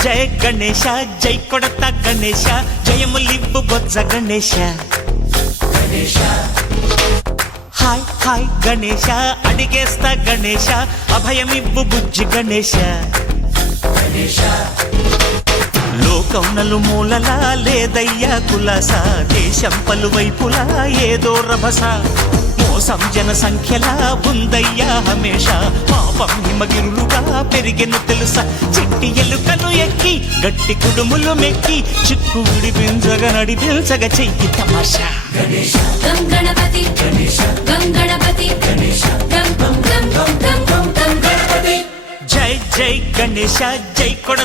జయ గణేశ జై కొడత గణేశ జయములివ్వు బొజ్జ Ganesha hi hi Ganesha అడిగేస్తా Ganesha అభయమివ్వు బుజ్జి గణేశ లోకం నలుమూలలా లేదయ్యా కులాస దేశం పలువైపులా ఏదో రభస మోసం జన సంఖ్యలా ఉందయ్యా హమేష పాపం హిమగిరులుగా పెరిగెను తెలుసా చిట్టి ఎలుకలు ఎక్కి గట్టి కుడుములు మెక్కి చిక్కు విడిపించగా నడిపించగా చెయ్యి తమాషా గం గణపతి గం గణపతి గం గం గం గం గం గం గణపతి జై జై గణేశ జై కొడ